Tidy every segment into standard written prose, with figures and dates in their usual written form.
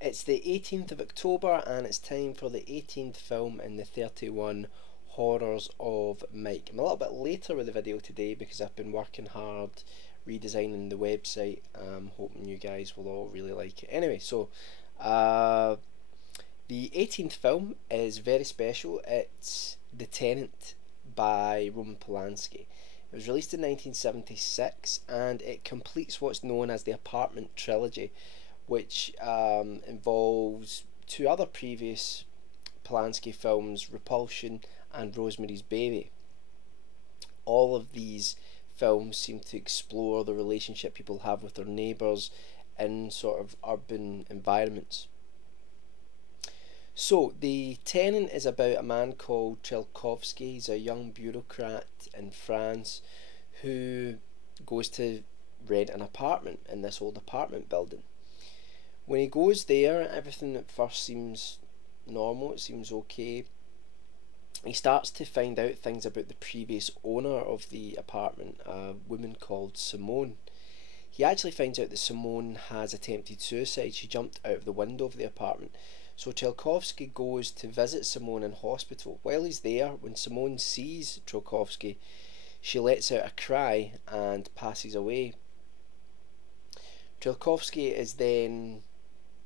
It's the 18th of October and it's time for the 18th film in the 31 Horrors of Mike. I'm a little bit later with the video today because I've been working hard redesigning the website. I'm hoping you guys will all really like it. Anyway, so uh, the 18th film is very special. It's The Tenant by Roman Polanski. It was released in 1976 and it completes what's known as the Apartment Trilogy, which involves two other previous Polanski films, Repulsion and Rosemary's Baby. All of these films seem to explore the relationship people have with their neighbours in sort of urban environments. So, The Tenant is about a man called Trelkovsky. He's a young bureaucrat in France who goes to rent an apartment in this old apartment building. When he goes there, everything at first seems normal, it seems okay. He starts to find out things about the previous owner of the apartment, a woman called Simone. He actually finds out that Simone has attempted suicide. She jumped out of the window of the apartment. So Trelkovsky goes to visit Simone in hospital. While he's there, when Simone sees Trelkovsky, she lets out a cry and passes away. Trelkovsky is then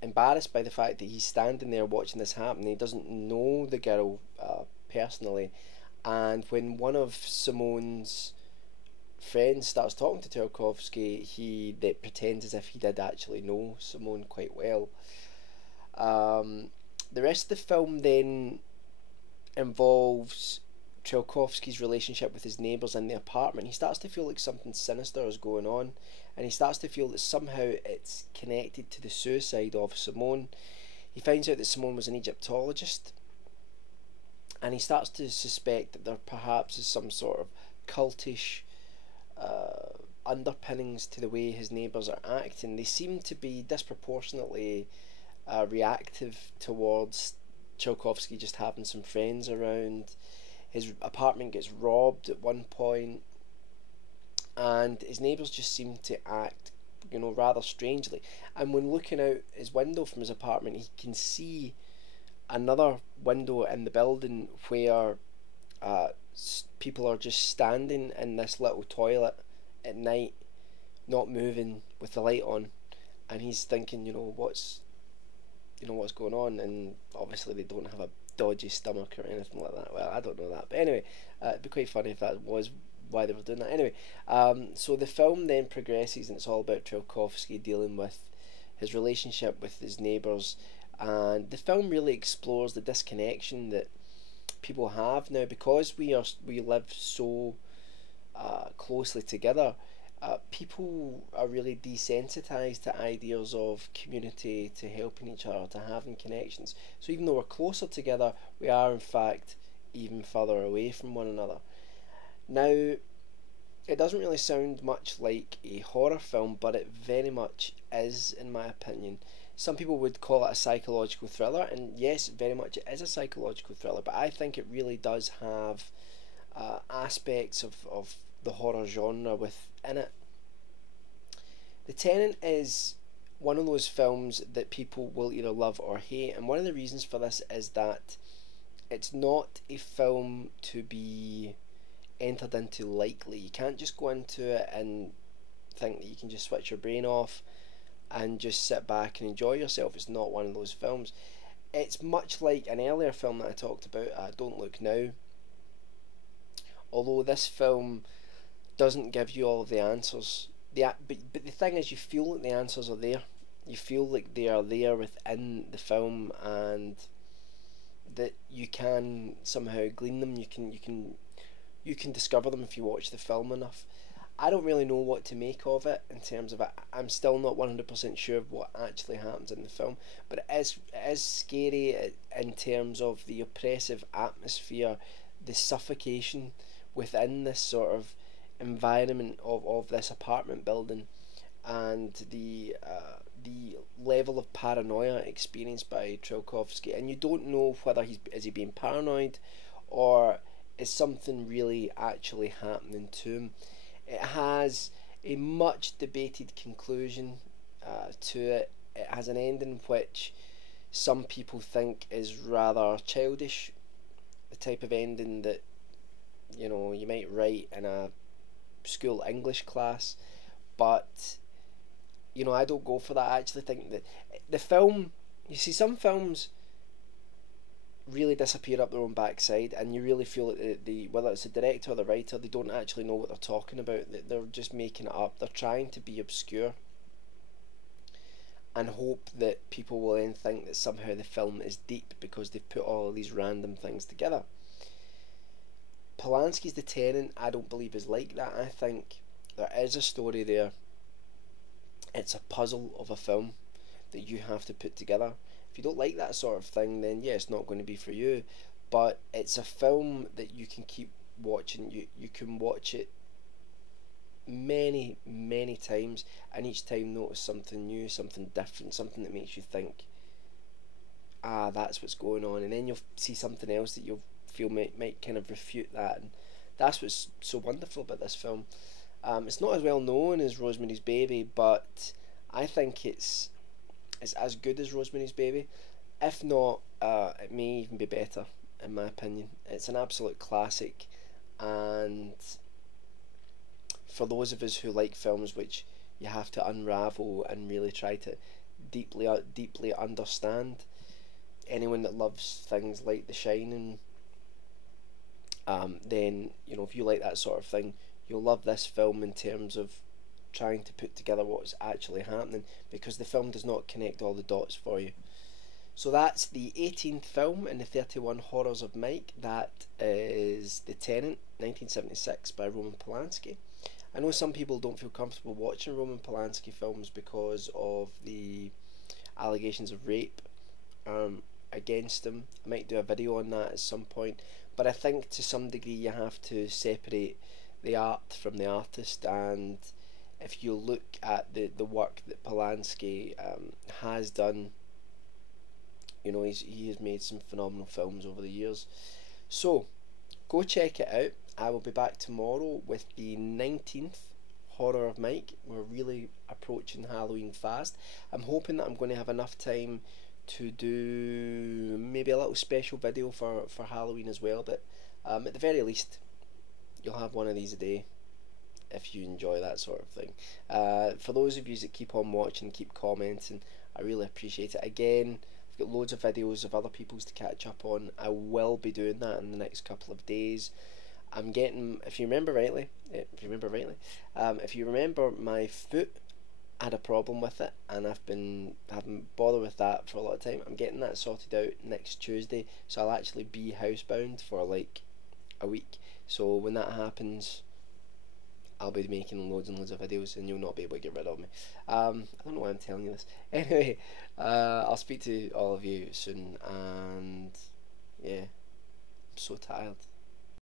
embarrassed by the fact that he's standing there watching this happen. He doesn't know the girl personally, and when one of Simone's friends starts talking to Trelkovsky, he pretends as if he did actually know Simone quite well. The rest of the film then involves Trelkovsky's relationship with his neighbours in the apartment. He starts to feel like something sinister is going on, and he starts to feel that somehow it's connected to the suicide of Simone. He finds out that Simone was an Egyptologist, and he starts to suspect that there perhaps is some sort of cultish underpinnings to the way his neighbours are acting. They seem to be disproportionately reactive towards Trelkovsky just having some friends around. His apartment gets robbed at one point, and his neighbours just seem to act, rather strangely. And when looking out his window from his apartment, he can see another window in the building where people are just standing in this little toilet at night, not moving, with the light on. And he's thinking, what's going on, and obviously they don't have a dodgy stomach or anything like that. Well, I don't know that, but anyway, it'd be quite funny if that was why they were doing that. Anyway, so the film then progresses, and it's all about Trelkovsky dealing with his relationship with his neighbours, and the film really explores the disconnection that people have now because we live so closely together. People are really desensitized to ideas of community, to helping each other, to having connections. So even though we're closer together, we are in fact even further away from one another. Now, it doesn't really sound much like a horror film, but it very much is, in my opinion. Some people would call it a psychological thriller, and yes, very much it is a psychological thriller, but I think it really does have aspects of the horror genre within it. The Tenant is one of those films that people will either love or hate, and one of the reasons for this is that it's not a film to be entered into lightly. You can't just go into it and think that you can just switch your brain off and just sit back and enjoy yourself. It's not one of those films. It's much like an earlier film that I talked about, Don't Look Now. Although this film doesn't give you all of the answers, but the thing is, you feel like the answers are there. You feel like they are there within the film, and that you can somehow glean them. You can discover them if you watch the film enough. I don't really know what to make of it in terms of it. I'm still not 100% sure of what actually happens in the film, but it is scary in terms of the oppressive atmosphere, the suffocation within this sort of environment of this apartment building, and the level of paranoia experienced by Trelkovsky. And you don't know whether is he being paranoid, or is something really actually happening to him. It has a much debated conclusion to it. it has an ending which some people think is rather childish, the type of ending that you might write in a school English class, but I don't go for that. I actually think that the film, you see, some films really disappear up their own backside, and you really feel that the whether it's the director or the writer, they don't actually know what they're talking about. They're just making it up. They're trying to be obscure and hope that people will then think that somehow the film is deep because they've put all of these random things together. Polanski's The Tenant, I don't believe is like that. I think there is a story there. It's a puzzle of a film that you have to put together. If you don't like that sort of thing, then yeah, it's not going to be for you. But it's a film that you can keep watching. You can watch it many times, and each time notice something new, something different, something that makes you think, that's what's going on, and then you'll see something else that you'll feel might kind of refute that, and that's what's so wonderful about this film. It's not as well known as Rosemary's Baby, but I think it's as good as Rosemary's Baby. If not, it may even be better, in my opinion. It's an absolute classic, and for those of us who like films which you have to unravel and really try to deeply understand, anyone that loves things like The Shining, then if you like that sort of thing, you'll love this film in terms of trying to put together what's actually happening, because the film does not connect all the dots for you. So that's the 18th film in the 31 Horrors of Mike. That is The Tenant, 1976, by Roman Polanski. I know some people don't feel comfortable watching Roman Polanski films because of the allegations of rape against him. I might do a video on that at some point, but I think to some degree you have to separate the art from the artist, and if you look at the work that Polanski has done, he has made some phenomenal films over the years. So go check it out. I will be back tomorrow with the 19th Horror of Mike. We're really approaching Halloween fast. I'm hoping that I'm going to have enough time to do maybe a little special video for Halloween as well, but at the very least you'll have one of these a day if you enjoy that sort of thing. For those of you that keep on watching, keep commenting, I really appreciate it. Again, I've got loads of videos of other people's to catch up on. I will be doing that in the next couple of days. I'm getting, if you remember rightly, my foot, I had a problem with it, and I've been having bother with that for a lot of time. I'm getting that sorted out next Tuesday, so I'll actually be housebound for like a week. So when that happens, I'll be making loads and loads of videos, and you'll not be able to get rid of me. I don't know why I'm telling you this. Anyway, I'll speak to all of you soon, and yeah, I'm so tired.